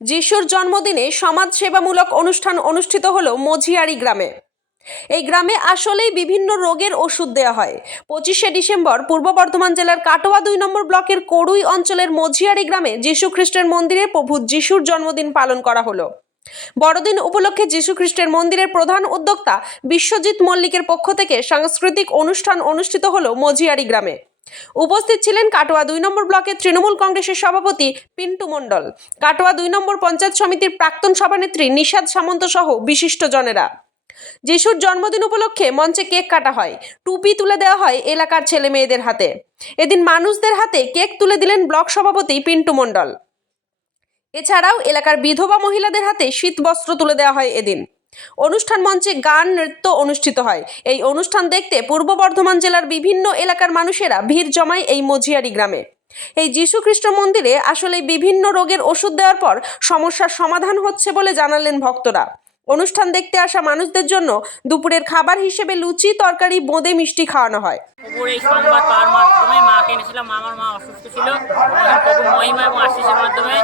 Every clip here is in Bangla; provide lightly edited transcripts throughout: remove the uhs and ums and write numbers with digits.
যিশুর জন্মদিনে সমাজসেবামূলক অনুষ্ঠান অনুষ্ঠিত হলো মঝিয়ারি গ্রামে। এই গ্রামে আসলেই বিভিন্ন রোগের ওষুধ দেওয়া হয়। 25শে ডিসেম্বর পূর্ব বর্ধমান জেলার কাটোয়া 2 নম্বর ব্লকের করুই অঞ্চলের মঝিয়ারি গ্রামে যিশু খ্রিস্টের মন্দিরে প্রভু যিশুর জন্মদিন পালন করা হলো। বড়দিন উপলক্ষে যিশু খ্রিস্টের মন্দিরের প্রধান উদ্যোক্তা বিশ্বজিৎ মল্লিকের পক্ষ থেকে সাংস্কৃতিক অনুষ্ঠান অনুষ্ঠিত হলো মঝিয়ারি গ্রামে। উপস্থিত ছিলেন কাটোয়া 2 নম্বর ব্লকের তৃণমূল কংগ্রেসের সভাপতি পিন্টু মণ্ডল, কাটোয়া 2 নম্বর পঞ্চায়েত সমিতির প্রাক্তন সভানেত্রী নিশাদ সামন্ত সহ বিশিষ্টজনেরা। যিশুর জন্মদিন উপলক্ষে মঞ্চে কেক কাটা হয়, টুপি তুলে দেওয়া হয় এলাকার ছেলে মেয়েদের হাতে। এদিন মানুষদের হাতে কেক তুলে দিলেন ব্লক সভাপতি পিন্টু মণ্ডল। এছাড়াও এলাকার বিধবা মহিলাদের হাতে শীত বস্ত্র তুলে দেওয়া হয়। এদিন অনুষ্ঠান মঞ্চে গান নৃত্য অনুষ্ঠিত হয়। এই অনুষ্ঠান দেখতে পূর্ব বর্ধমান জেলার বিভিন্ন এলাকার মানুষেরা ভিড় জমায় এই মঝিয়ারি গ্রামে। এই যিশু খ্রিস্ট মন্দিরে আসলে বিভিন্ন রোগের ওষুধ দেওয়ার পর সমস্যার সমাধান হচ্ছে বলে জানালেন ভক্তরা। অনুষ্ঠান দেখতে আসা মানুষদের জন্য দুপুরের খাবার হিসেবে লুচি, তরকারি, বোঁদে, মিষ্টি খাওয়ানো হয়। এই সংবাদ পাওয়ার মাধ্যমে মাকে এনেছিলাম। আমার মা অসুস্থ ছিল, প্রভু মহিমা এবং আশীষের মাধ্যমে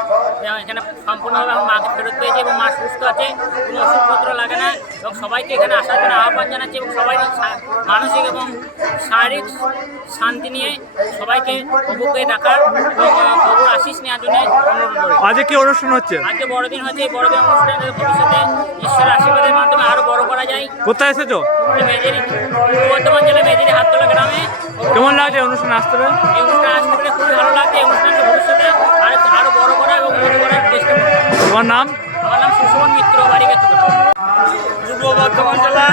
এখানে সম্পূর্ণভাবে আমার মাকে ফেরত পেয়েছি এবং মা সুস্থ আছে, কোনো ওষুধপত্র লাগে না। এবং সবাইকে এখানে আসার জন্য আহ্বান জানাচ্ছি এবং সবাই মানসিক এবং শারীরিক শান্তি নিয়ে সবাইকে প্রভুকে ডাকার এবং প্রভুর আশীষ নেওয়ার জন্য অনুরোধ করি। আজকে কি অনুষ্ঠান হচ্ছে? আজকে বড়দিন হচ্ছে। এই বড়দিন অনুষ্ঠানে ভবিষ্যতে ঈশ্বরের আশীর্বাদের মাধ্যমে আরো বড় করা যায়। কোথায় এসেছো? মেজেরি, বর্ধমান জেলার মেজেরি হাততলা গ্রামে। কেমন লাগছে অনুষ্ঠানে আসতে পেরে? এই অনুষ্ঠানে আসতে পেরে খুবই ভালো লাগছে। এই অনুষ্ঠানকে ভবিষ্যতে আরো বড় করা এবং উন্নত করার চেষ্টা করব। তোমার নাম? আমার নাম সুশোভন মিত্র, বাড়ি গেতুকা। পূর্ব বর্ধমান জেলা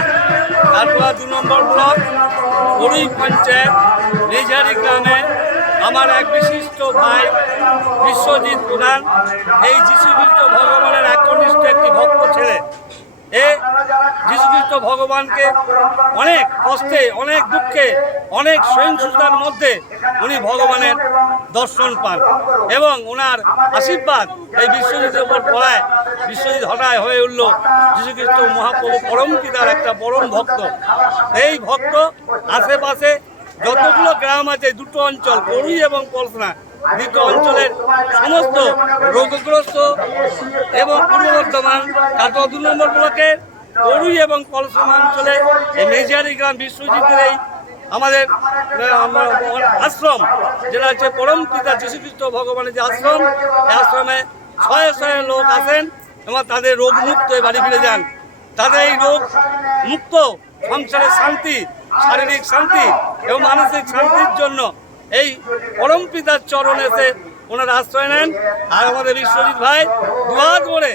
কাটোয়া 2 নম্বর ব্লক করুই পঞ্চায়েত মঝিয়ারি গ্রামে আমার এক বিশিষ্ট ভাই বিশ্বজিৎ প্রধান এই যীশুখ্রিস্ট ভগবানের একনিষ্ঠ একটি ভক্ত ছেলে। যীশুখ্রিস্ট ভগবানকে অনেক কষ্টে, অনেক দুঃখে, অনেক সহিংসতার মধ্যে উনি ভগবানের দর্শন পান এবং ওনার আশীর্বাদ এই বিশ্বজিতের উপর পড়ায় বিশ্বজিৎ হঠাৎ হয়ে উঠল যীশুখ্রিস্ট মহাপ্রভু পরম পিতার একটা পরম ভক্ত। এই ভক্ত আশেপাশে যতগুলো গ্রাম আছে, দুটো অঞ্চল করুই এবং পলসনা, দুটো অঞ্চলের সমস্ত রোগগ্রস্ত এবং পূর্ব বর্ধমান কাটোয়া 2 নম্বর ব্লকের করুই এবং পলসনা অঞ্চলে এই মঝিয়ারি গ্রাম বিশ্বজিতের এই আমাদের আশ্রম, যেটা হচ্ছে পরম পিতা যীশুখ্রিস্ট ভগবানের যে আশ্রম, এই আশ্রমে শয়ে শয়ে লোক আসেন এবং তাদের রোগ মুক্ত হয়ে বাড়ি ফিরে যান। তাদের এই রোগ মুক্ত সংসারের শান্তি, শারীরিক শান্তি এবং মানসিক শান্তির জন্য এই পরম পিতার চরণে এসে ওনারা আশ্রয় নেন। আর আমাদের বিশ্বজিৎ ভাই দুহাত ভরে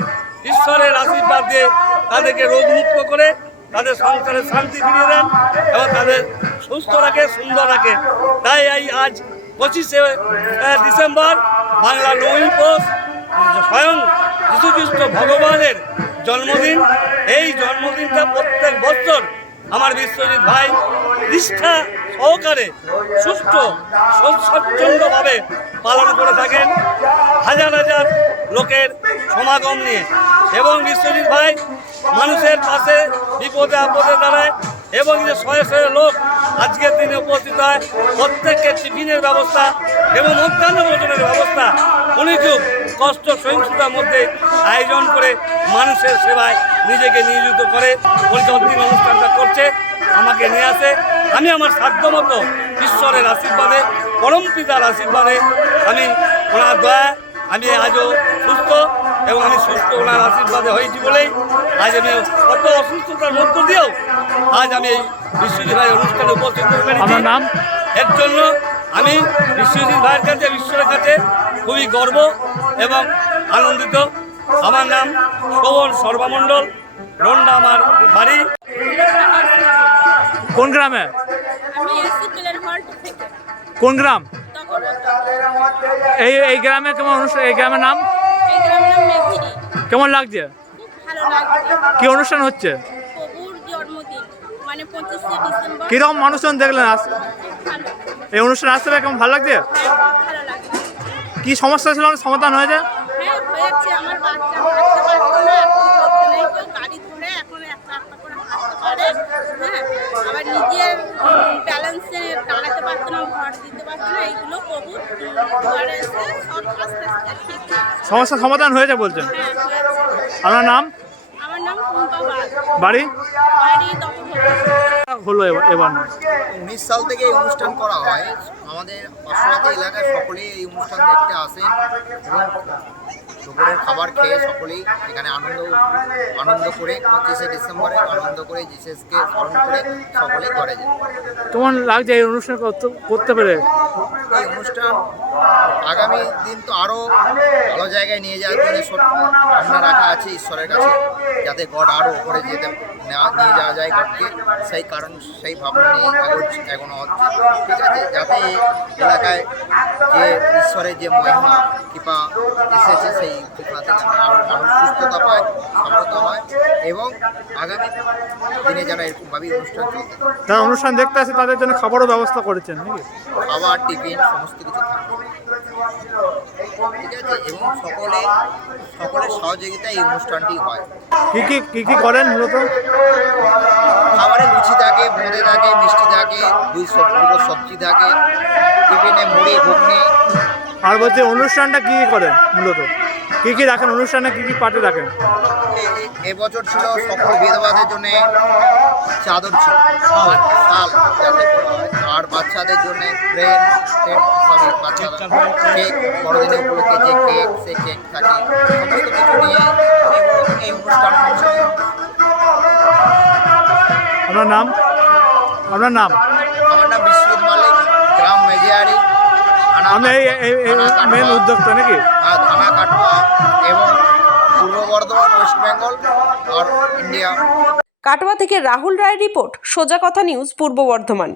ঈশ্বরের আশীর্বাদ দিয়ে তাদেরকে রোগ মুক্ত করে তাদের সংসারের শান্তি ফিরিয়ে দেন এবং তাদের সুস্থ রাখে, সুন্দর রাখে। তাই এই আজ 25শে ডিসেম্বর বাংলা নবীন পৌষ, স্বয়ং যীশুখ্রিস্ট ভগবানের জন্মদিন। এই জন্মদিনটা প্রত্যেক বছর আমার বিশ্বজিৎ ভাই নিষ্ঠা সহকারে সুস্থ স্বচ্ছন্দভাবে পালন করে থাকেন, হাজার হাজার লোকের সমাগম নিয়ে। এবং বিশ্বজিৎ ভাই মানুষের পাশে বিপদে আপদে দাঁড়ায় এবং যে শয়ে শয়ে লোক আজকের দিনে উপস্থিত হয়, প্রত্যেককে টিফিনের ব্যবস্থা এবং মধ্যাহ্ন ভোজনের ব্যবস্থা উনি খুব কষ্ট সহিংসতার মধ্যে আয়োজন করে মানুষের সেবায় নিজেকে নিয়োজিত করে পরিচর্যা অনুষ্ঠানটা করছে। আমাকে নিয়ে আসে, আমি আমার সাধ্যমতো ঈশ্বরের আশীর্বাদে, পরম পিতার আশীর্বাদে, আমি ওনার দয়া, আমি আজও সুস্থ এবং আমি সুস্থ ওনার আশীর্বাদে হয়েছি বলেই আজ আমি কত অসুস্থতার মধ্য দিয়েও আজ আমি এই বিশ্বজিৎ ভাই অনুষ্ঠানে উপস্থিত হতে পেরেছি। আমার নাম? এর জন্য আমি বিশ্বজিৎ ভাইয়ের কাছে, ঈশ্বরের কাছে খুবই গর্ব এবং আনন্দিত। আমার নাম শোভন সর্বামণ্ডল, রন্ডা আমার বাড়ি। কোন গ্রামে? কোন গ্রাম? এই গ্রামে কেমন অনুষ্ঠান? এই গ্রামের নাম কেমন লাগছে? কি অনুষ্ঠান হচ্ছে? কিরকম মানুষজন দেখলেন? এই অনুষ্ঠান আসতে পেরে কেমন ভালো লাগছে? কি সমস্যা ছিল সমাধান হয়েছে? আবার নিজের ব্যালেন্সে দাঁড়াতে পারতো না, ঘর দিতে পারতো না, এইগুলো প্রভু ঘরে এসে সব আস্তে আস্তে ঠিক সমস্যার সমাধান হয়েছে বলছেন? হ্যাঁ হয়েছে। আপনার নাম? আমার নাম টুম্পা পাল, বাড়ি? বাড়ি দখল। হলো এবার না? 19 সাল থেকে এই অনুষ্ঠান করা হয়। আমাদের পার্শ্ববর্তী এলাকায় সকলেই এই অনুষ্ঠান দেখতে আসেন এবং দুপুরের খাবার খেয়ে সকলেই এখানে আনন্দ করে 25শে ডিসেম্বরে আনন্দ করে জিসাসকে স্মরণ করে সকলেই ঘরে যায়। কেমন লাগছে এই অনুষ্ঠান করতে পেরে? এই অনুষ্ঠান আগামী দিন তো আরও ভালো জায়গায় নিয়ে যাওয়ার জন্য ভাবনা রাখা আছে ঈশ্বরের কাছে, যাতে গড আরও উপরে নিয়ে যাওয়া যায় গডকে। সেই ভাবনা নিয়ে এগোনো হচ্ছে, ঠিক আছে, যাতে এই এলাকায় যে ঈশ্বরের যে মহিমা কৃপা এসেছে সেই কৃপা থেকে আরও মানুষ সুস্থতা পায়, সফলতা হয় এবং আগামী দিনে যেন এরকমভাবেই অনুষ্ঠান চলতে থাকে। যারা অনুষ্ঠান দেখতে আসে তাদের জন্য খাবারও ব্যবস্থা করেছেন নাকি? খাবার, টিফিন সমস্ত কিছু থাকে, ঠিক আছে, এবং সকলের সহযোগিতায় এই অনুষ্ঠানটি হয়। কি করেন মূলত? খাবারে লুচি থাকে, বোঁদে থাকে, মিষ্টি থাকে, দুটো সবজি থাকে, টিফিনে মুড়ি, ঘুগনি। আর বলছে অনুষ্ঠানটা কি করেন মূলত? কি রাখেন অনুষ্ঠানে, কি পার্টি রাখেন? এবছর ছিল সকল বিধবাদের জন্য চাদর ছিল, শাল যাতে করা হয়, আর বাচ্চাদের জন্য ট্রেন বাচ্চারা কেক, বড়দিনের উপলক্ষে যে কেক, সে কেক থাকে, সমস্ত কিছু নিয়ে এবং এই অনুষ্ঠান অনুষ্ঠিত। আপনার নাম? আমার নাম বিশ্বজিৎ মালিক, গ্রাম মেজিয়ারি, আমি এই মেন উদ্যোক্তা নাকি? থানা কাটোয়া এবং পূর্ব বর্ধমান, ওয়েস্ট বেঙ্গল আর ইন্ডিয়া। কাটোয়া থেকে রাহুল রায়ের রিপোর্ট, সোজা কথা নিউজ, পূর্ব বর্ধমান।